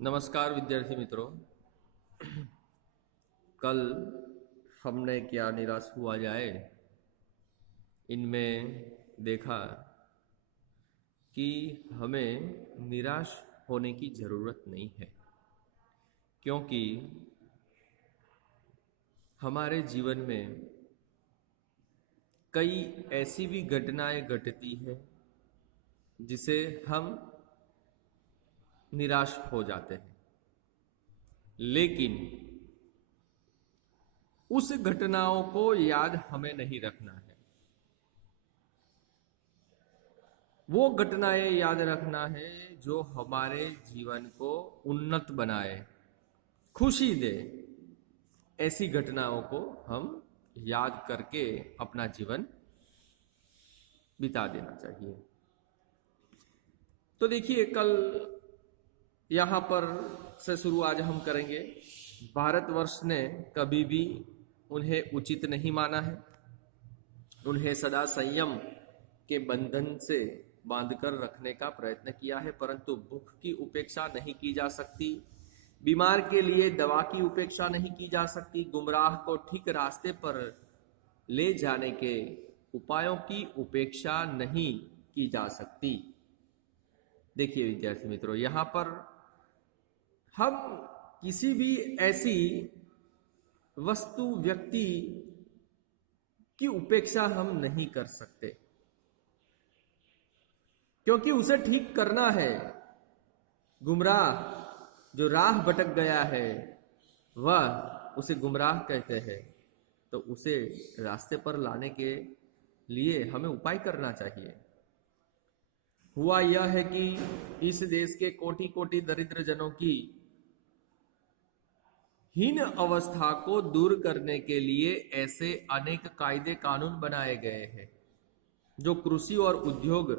नमस्कार विद्यार्थी मित्रों। कल हमने क्या निराश हुआ जाए इनमें देखा कि हमें निराश होने की ज़रूरत नहीं है, क्योंकि हमारे जीवन में कई ऐसी भी घटनाएं घटती है जिसे हम निराश हो जाते हैं, लेकिन उस घटनाओं को याद हमें नहीं रखना है। वो घटनाएं याद रखना है जो हमारे जीवन को उन्नत बनाए, खुशी दे। ऐसी घटनाओं को हम याद करके अपना जीवन बिता देना चाहिए। तो देखिए, कल यहाँ पर से शुरू आज हम करेंगे। भारतवर्ष ने कभी भी उन्हें उचित नहीं माना है, उन्हें सदा संयम के बंधन से बांधकर रखने का प्रयत्न किया है, परंतु भूख की उपेक्षा नहीं की जा सकती, बीमार के लिए दवा की उपेक्षा नहीं की जा सकती, गुमराह को ठीक रास्ते पर ले जाने के उपायों की उपेक्षा नहीं की जा सकती। देखिए विद्यार्थी मित्रों, यहाँ पर हम किसी भी ऐसी वस्तु व्यक्ति की उपेक्षा हम नहीं कर सकते, क्योंकि उसे ठीक करना है। गुमराह जो राह भटक गया है वह उसे गुमराह कहते हैं, तो उसे रास्ते पर लाने के लिए हमें उपाय करना चाहिए। हुआ यह है कि इस देश के कोटि कोटि दरिद्र जनों की हीन अवस्था को दूर करने के लिए ऐसे अनेक कायदे कानून बनाए गए हैं जो कृषि और उद्योग,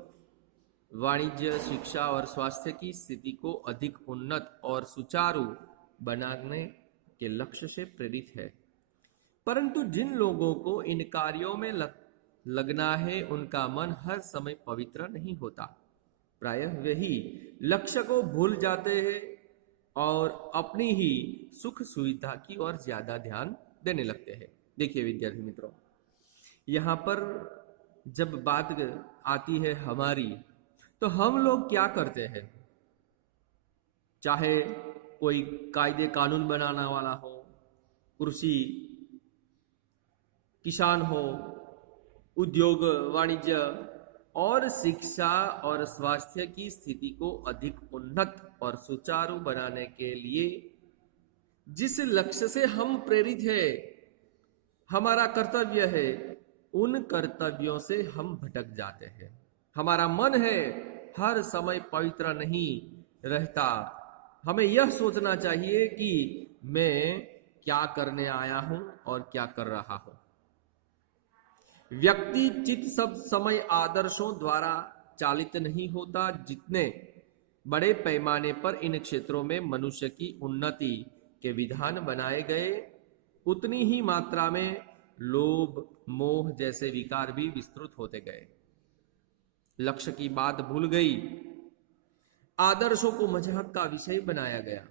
वाणिज्य, शिक्षा और स्वास्थ्य की स्थिति को अधिक उन्नत और सुचारू बनाने के लक्ष्य से प्रेरित है। परंतु जिन लोगों को इन कार्यों में लगना है, उनका मन हर समय पवित्र नहीं होता। प्रायः वही लक्ष्य को भूल जाते हैं और अपनी ही सुख सुविधा की ओर ज्यादा ध्यान देने लगते हैं। देखिए विद्यार्थी मित्रों, यहाँ पर जब बात आती है हमारी, तो हम लोग क्या करते हैं? चाहे कोई कायदे कानून बनाने वाला हो, कृषि किसान हो, उद्योग, वाणिज्य और शिक्षा और स्वास्थ्य की स्थिति को अधिक उन्नत और सुचारू बनाने के लिए जिस लक्ष्य से हम प्रेरित है, हमारा कर्तव्य है, उन कर्तव्यों से हम भटक जाते हैं। हमारा मन है हर समय पवित्र नहीं रहता। हमें यह सोचना चाहिए कि मैं क्या करने आया हूं और क्या कर रहा हूं। व्यक्ति चित्त सब समय आदर्शों द्वारा चालित नहीं होता। जितने बड़े पैमाने पर इन क्षेत्रों में मनुष्य की उन्नति के विधान बनाए गए, उतनी ही मात्रा में लोभ, मोह जैसे विकार भी विस्तृत होते गए। लक्ष्य की बात भूल गई, आदर्शों को मजाक का विषय बनाया गया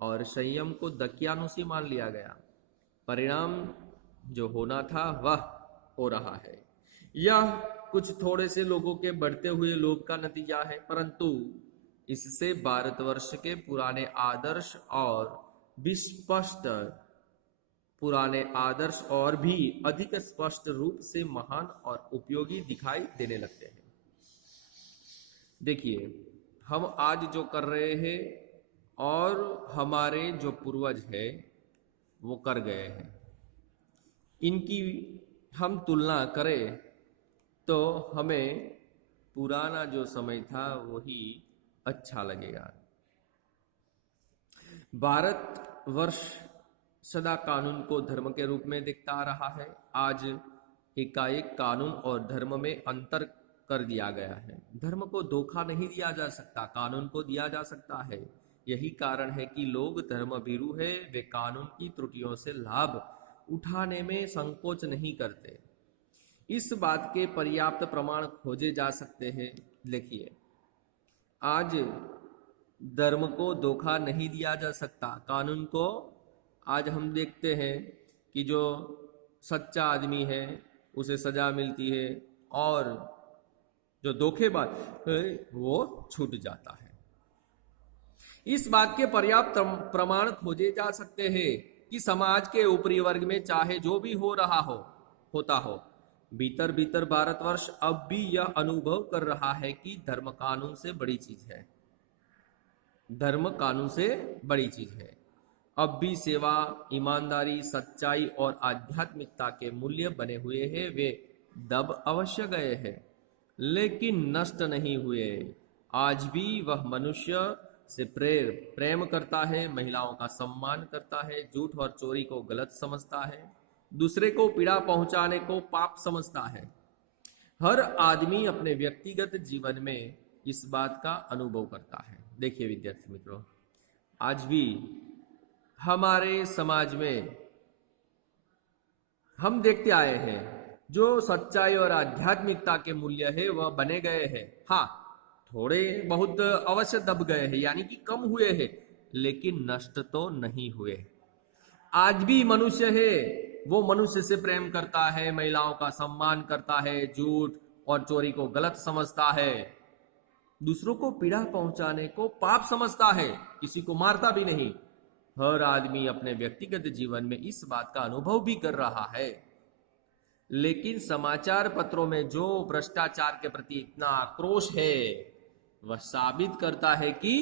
और संयम को दकियानुसी मान लिया गया। परिणाम जो होना था वह हो रहा है। यह कुछ थोड़े से लोगों के बढ़ते हुए लोभ का नतीजा है, परंतु इससे भारतवर्ष के पुराने आदर्श और भी अधिक स्पष्ट रूप से महान और उपयोगी दिखाई देने लगते हैं। देखिए, हम आज जो कर रहे हैं और हमारे जो पूर्वज है वो कर गए हैं, इनकी हम तुलना करें तो हमें पुराना जो समय था वही अच्छा लगेगा। भारतवर्ष सदा कानून को धर्म के रूप में देखता आ रहा है। आज एकाएक कानून और धर्म में अंतर कर दिया गया है। धर्म को धोखा नहीं दिया जा सकता, कानून को दिया जा सकता है। यही कारण है कि लोग धर्म भीरू है, वे कानून की त्रुटियों से लाभ उठाने में संकोच नहीं करते। इस बात के पर्याप्त प्रमाण खोजे जा सकते हैं। देखिए, आज धर्म को धोखा नहीं दिया जा सकता। कानून को आज हम देखते हैं कि जो सच्चा आदमी है उसे सजा मिलती है और जो धोखेबाज है वो छूट जाता है। इस बात के पर्याप्त प्रमाण खोजे जा सकते हैं कि समाज के ऊपरी वर्ग में चाहे जो भी हो रहा होता हो, भीतर भीतर भारतवर्ष अब भी यह अनुभव कर रहा है कि धर्म कानून से बड़ी चीज है। धर्म कानून से बड़ी चीज है। अब भी सेवा, ईमानदारी, सच्चाई और आध्यात्मिकता के मूल्य बने हुए हैं। वे दब अवश्य गए हैं लेकिन नष्ट नहीं हुए। आज भी वह मनुष्य से प्रेम करता है, महिलाओं का सम्मान करता है, झूठ और चोरी को गलत समझता है, दूसरे को पीड़ा पहुंचाने को पाप समझता है। हर आदमी अपने व्यक्तिगत जीवन में इस बात का अनुभव करता है। देखिए विद्यार्थी मित्रों, आज भी हमारे समाज में हम देखते आए हैं जो सच्चाई और आध्यात्मिकता के मूल्य है वह बने गए हैं। हाँ, थोड़े बहुत अवश्य दब गए हैं, यानी कि कम हुए हैं, लेकिन नष्ट तो नहीं हुए। आज भी मनुष्य है, वो मनुष्य से प्रेम करता है, महिलाओं का सम्मान करता है, झूठ और चोरी को गलत समझता है, दूसरों को पीड़ा पहुंचाने को पाप समझता है, किसी को मारता भी नहीं। हर आदमी अपने व्यक्तिगत जीवन में इस बात का अनुभव भी कर रहा है। लेकिन समाचार पत्रों में जो भ्रष्टाचार के प्रति इतना आक्रोश है वह साबित करता है कि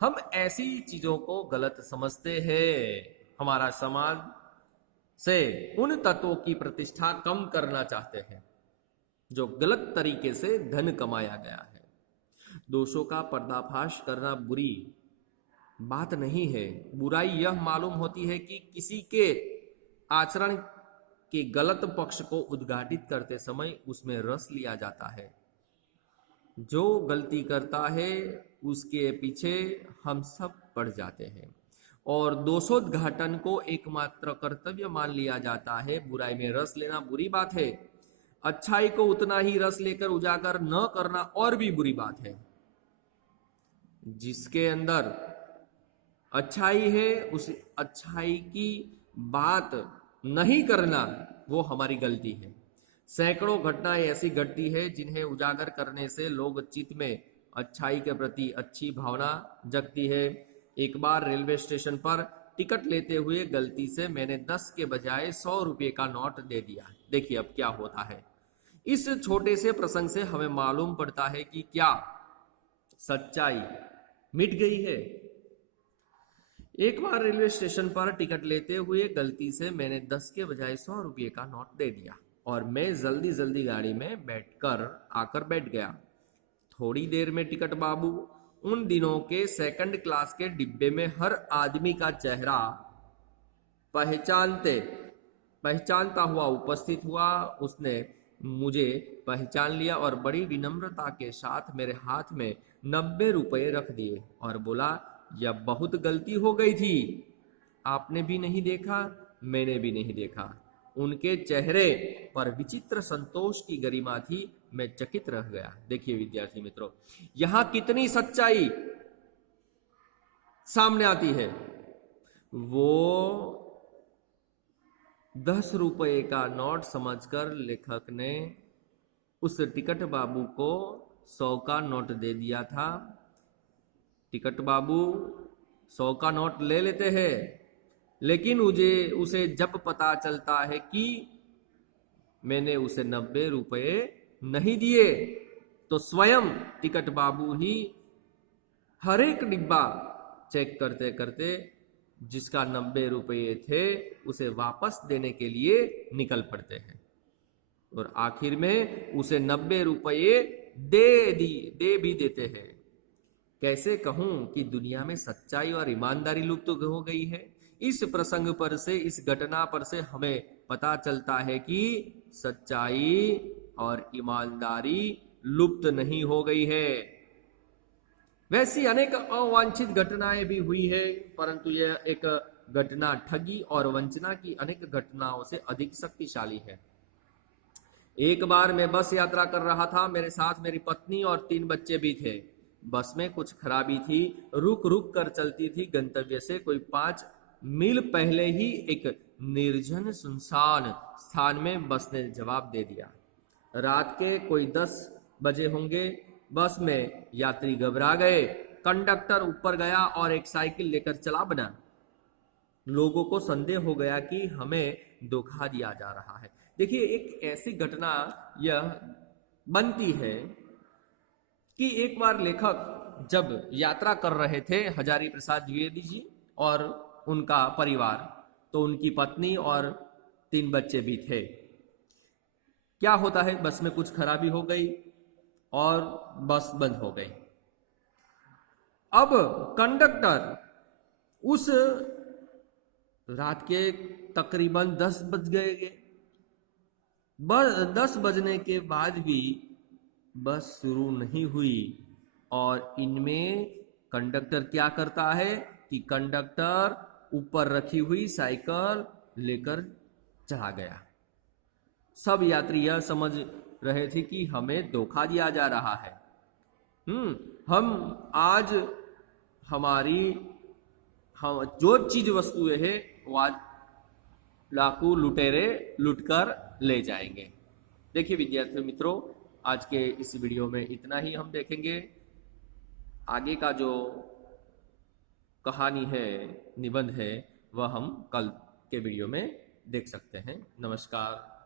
हम ऐसी चीजों को गलत समझते हैं। हमारा समाज से उन तत्वों की प्रतिष्ठा कम करना चाहते हैं जो गलत तरीके से धन कमाया गया है। दोषों का पर्दाफाश करना बुरी बात नहीं है। बुराई यह मालूम होती है कि किसी के आचरण के गलत पक्ष को उद्घाटित करते समय उसमें रस लिया जाता है। जो गलती करता है उसके पीछे हम सब पड़ जाते हैं और दोषोद्घाटन को एकमात्र कर्तव्य मान लिया जाता है। बुराई में रस लेना बुरी बात है, अच्छाई को उतना ही रस लेकर उजागर न करना और भी बुरी बात है। जिसके अंदर अच्छाई है उस अच्छाई की बात नहीं करना वो हमारी गलती है। सैकड़ों घटनाएं ऐसी घटती है जिन्हें उजागर करने से लोग चित्त में अच्छाई के प्रति अच्छी भावना जगती है। एक बार रेलवे स्टेशन पर टिकट लेते हुए गलती से मैंने 10 के बजाय 100 रुपये का नोट दे दिया। देखिए अब क्या होता है। इस छोटे से प्रसंग से हमें मालूम पड़ता है कि क्या सच्चाई मिट गई है। एक बार रेलवे स्टेशन पर टिकट लेते हुए गलती से मैंने 10 के बजाय 100 रुपये का नोट दे दिया और मैं जल्दी जल्दी गाड़ी में आकर बैठ गया। थोड़ी देर में टिकट बाबू उन दिनों के सेकंड क्लास के डिब्बे में हर आदमी का चेहरा पहचानता हुआ उपस्थित हुआ। उसने मुझे पहचान लिया और बड़ी विनम्रता के साथ मेरे हाथ में 90 रुपये रख दिए और बोला, यह बहुत गलती हो गई थी, आपने भी नहीं देखा, मैंने भी नहीं देखा। उनके चेहरे पर विचित्र संतोष की गरिमा थी। मैं चकित रह गया। देखिए विद्यार्थी मित्रों, यहां कितनी सच्चाई सामने आती है। वो 10 रुपये का नोट समझकर लेखक ने उस टिकट बाबू को 100 का नोट दे दिया था। टिकट बाबू 100 का नोट ले लेते हैं, लेकिन उसे जब पता चलता है कि मैंने उसे 90 रुपये नहीं दिए तो स्वयं टिकट बाबू ही हर एक डिब्बा चेक करते करते जिसका 90 रुपये थे उसे वापस देने के लिए निकल पड़ते हैं और आखिर में उसे 90 रुपये दे भी देते हैं। कैसे कहूं कि दुनिया में सच्चाई और ईमानदारी लुप्त हो गई है। इस प्रसंग पर से, इस घटना पर से हमें पता चलता है कि सच्चाई और ईमानदारी लुप्त नहीं हो गई है। वैसी अनेक अवांछित घटनाएं भी हुई है, परंतु यह एक घटना ठगी और वंचना की अनेक घटनाओं से अधिक शक्तिशाली है। एक बार मैं बस यात्रा कर रहा था। मेरे साथ मेरी पत्नी और 3 बच्चे भी थे। बस में कुछ खराबी थी, रुक रुक कर चलती थी। गंतव्य से कोई 5 मील पहले ही एक निर्जन सुनसान स्थान में बस ने जवाब दे दिया। रात के कोई 10 बजे होंगे। बस में यात्री घबरा गए। कंडक्टर ऊपर गया और एक साइकिल लेकर चला बना। लोगों को संदेह हो गया कि हमें धोखा दिया जा रहा है। देखिए, एक ऐसी घटना यह बनती है कि एक बार लेखक जब यात्रा कर रहे थे, हजारी प्रसाद द्विवेदी जी और उनका परिवार, तो उनकी पत्नी और 3 बच्चे भी थे। क्या होता है, बस में कुछ खराबी हो गई और बस बंद हो गई। अब कंडक्टर उस रात के तकरीबन 10 बज गए। 10 बजने के बाद भी बस शुरू नहीं हुई और इनमें कंडक्टर क्या करता है कि कंडक्टर ऊपर रखी हुई साइकिल लेकर चला गया। सब यात्री यह समझ रहे थे कि हमें धोखा दिया जा रहा है। हम आज हमारी हम जो चीज वस्तुएं है वह लाखों लुटेरे लुटकर ले जाएंगे। देखिए विद्यार्थी मित्रों, आज के इस वीडियो में इतना ही हम देखेंगे। आगे का जो कहानी है, निबंध है, वह हम कल के वीडियो में देख सकते हैं। नमस्कार।